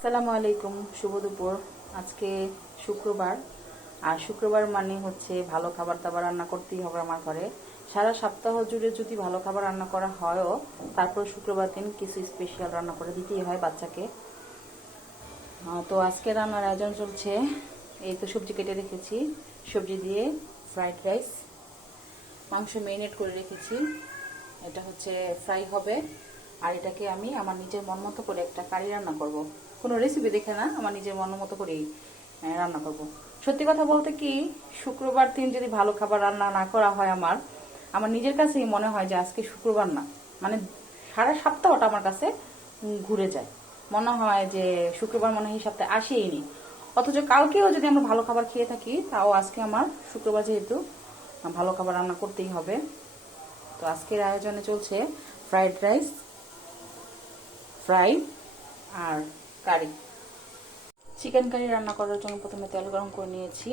আসসালামু আলাইকুম, শুভ দুপুর। আজকে শুক্রবার, আর শুক্রবার মানে হচ্ছে ভালো খাবার দাবার রান্না করতেই হবে আমার ঘরে। সারা সপ্তাহ জুড়ে যদি ভালো খাবার রান্না করা হয়ও, তারপর শুক্রবার দিন কিছু স্পেশাল রান্না করে দিতেই হয় বাচ্চাকে। তো আজকে রান্নার আয়োজন চলছে। এই তো সবজি কেটে রেখেছি, সবজি দিয়ে ফ্রাইড রাইস। মাংস মেরিনেট করে রেখেছি, এটা হচ্ছে ফ্রাই হবে। আর এটাকে আমি আমার নিজের মন মতো করে একটা কারি রান্না করব। কোনো রেসিপি দেখে না, আমার নিজের মন মতো করেই রান্না করব। সত্যি কথা বলতে কি, শুক্রবার দিন যদি ভালো খাবার রান্না না করা হয় আমার আমার নিজের কাছেই মনে হয় যে আজকে শুক্রবার না, মানে সারা সপ্তাহটা আমার কাছে ঘুরে যায়। মনে হয় যে শুক্রবার মনে হয় এই সপ্তাহে আসেইনি। অথচ কালকেও যদি আমরা ভালো খাবার খেয়ে থাকি, তাও আজকে আমার শুক্রবার যেহেতু ভালো খাবার রান্না করতেই হবে। তো আজকের আয়োজনে চলছে ফ্রাইড রাইস, ফ্রাই আর কারি। চিকেন কারি রান্না করার জন্য প্রথমে তেল গরম করে নিয়েছি।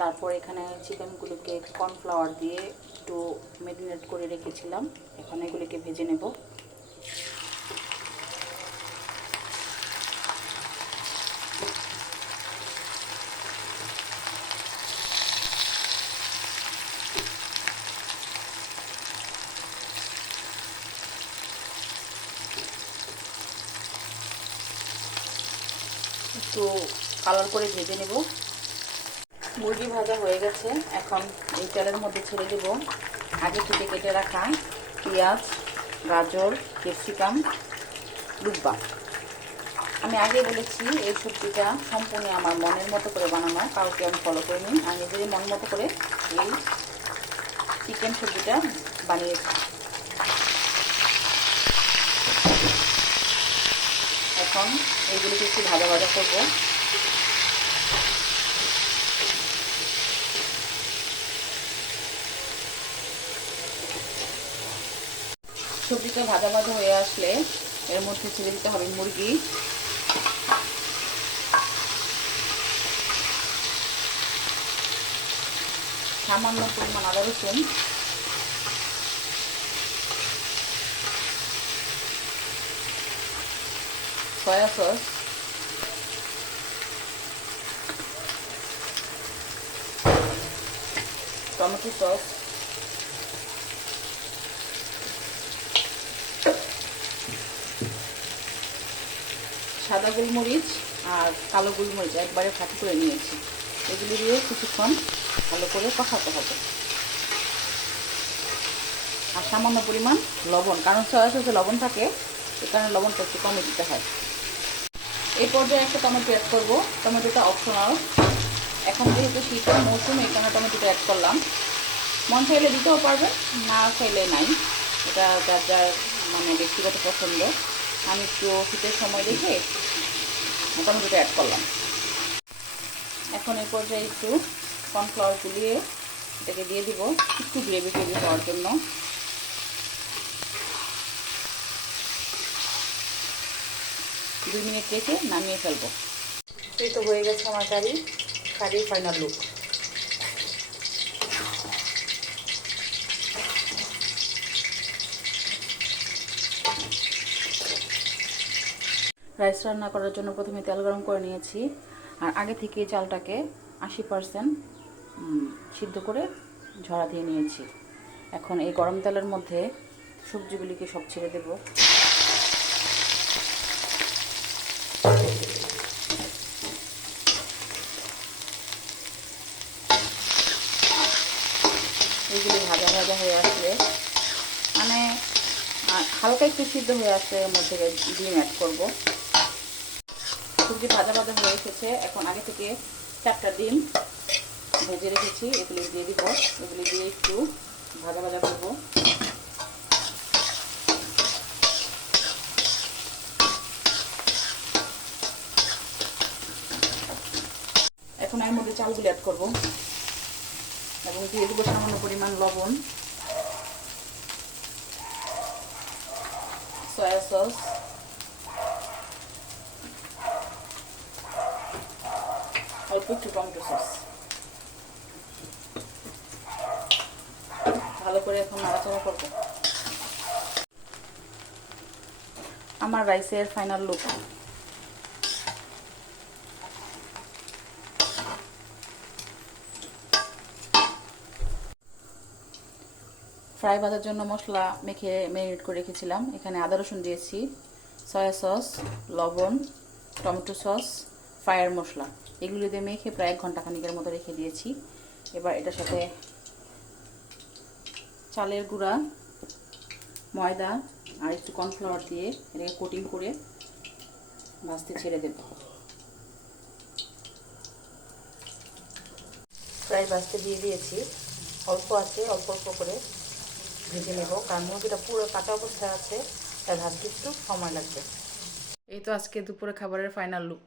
তারপর এখানে চিকেনগুলোকে কর্নফ্লাওয়ার দিয়ে একটু ম্যারিনেট করে রেখেছিলাম। এখন এগুলিকে ভেজে নেব। একটু কালার করে ভেজে নেব। মুরগি ভাজা হয়ে গেছে, এখন এই তেলের মধ্যে ছেড়ে দেব আগে থেকে কেটে রাখা পেঁয়াজ, গাজর, ক্যাপসিকাম, দুব্বা। আমি আগে বলেছি এই সবজিটা সম্পূর্ণ আমার মনের মতো করে বানানো, কাউকে আমি ফলো করিনি। আমি নিজের মন মতো করে এই চিকেন সবজিটা বানিয়েছি। এখন এইগুলিকে একটু ভাজা ভাজা করবো। সবজিটা ভাজা ভাজা হয়ে আসলে এর মধ্যে ছেড়ে দিতে হবে মুরগি। সামান্য পরিমাণ আদা রসুন, সয়া সস, টমেটো সস, সাদা গোলমরিচ আর কালো গোলমরিচ একবারে ফাঁকি করে নিয়েছি। এগুলি দিয়ে কিছুক্ষণ ভালো করে কষাতে হবে। আর সামান্য পরিমাণ লবণ, কারণ সয়া সসে লবণ থাকে, এই কারণে লবণটা একটু কমে দিতে হয়। এই পর্যায়ে একটা টমেটো অ্যাড করবো। টমেটোটা অপশনাল। এখন যেহেতু শীতের মৌসুম, এই কারণে টমেটোটা অ্যাড করলাম। মন চাইলে দিতেও পারবেন, না চাইলে নাই, এটা যার যার মানে ব্যক্তিগত পছন্দ। আমি একটু শীতের সময় দেখে টমেটোটা অ্যাড করলাম। এখন এই পর্যায়ে একটু কর্নফ্লাওয়ার গুলিয়ে এটাকে দিয়ে দিব একটু গ্রেভি তৈরি হওয়ার জন্য। দুই মিনিট রেখে নামিয়ে ফেলবো। এই তো হয়ে গেছে আমার কারির ফাইনাল লুক। রাইস রান্না করার জন্য প্রথমে তেল গরম করে নিয়েছি, আর আগে থেকে চালটাকে 80% সিদ্ধ করে ঝরা দিয়ে নিয়েছি। এখন এই গরম তেলের মধ্যে সবজিগুলিকে সব ছেড়ে দেব। এইগুলি ভাজা ভাজা হয়ে আসলে, মানে হালকা একটু সিদ্ধ হয়ে আসলে এর মধ্যে ডিম অ্যাড করব। সবজি ভাজা ভাজা হয়ে এসেছে। এখন আগে থেকে 4টা ডিম ভেজে রেখেছি, এগুলি দিয়ে দিব। এগুলি দিয়ে একটু ভাজা ভাজা করব। এখন এর মধ্যে চালগুলি অ্যাড করব এবং দিয়ে দেবো সামান্য পরিমাণ লবণ, সয়া সস, অল্প একটু টমেটো সস। ভালো করে এখন নাড়াচাড়া করব। আমার রাইসের ফাইনাল লুক। ফ্রাই ভাজার জন্য মশলা মেখে ম্যারিনেট করে রেখেছিলাম। এখানে আদা রসুন দিয়েছি, সয়া সস, লবণ, টমেটো সস, ফ্রাইয়ের মশলা, এগুলো দিয়ে মেখে প্রায় 1 ঘন্টা খানিকের মতো রেখে দিয়েছি। এবার এটার সাথে চালের গুঁড়া, ময়দা আর একটু কর্নফ্লাওয়ার দিয়ে এটাকে কোটিং করে ভাজতে ছেড়ে দেব। প্রায় ভাজতে দিয়ে দিয়েছি, অল্প আছে, অল্প অল্প করে ভেজে নেব, কারণ মুরগিটা পুরো কাঁচা অবস্থায় আছে, তাই ভাজতে একটু সময় লাগবে। এই তো আজকে দুপুরে খাবারের ফাইনাল লুক।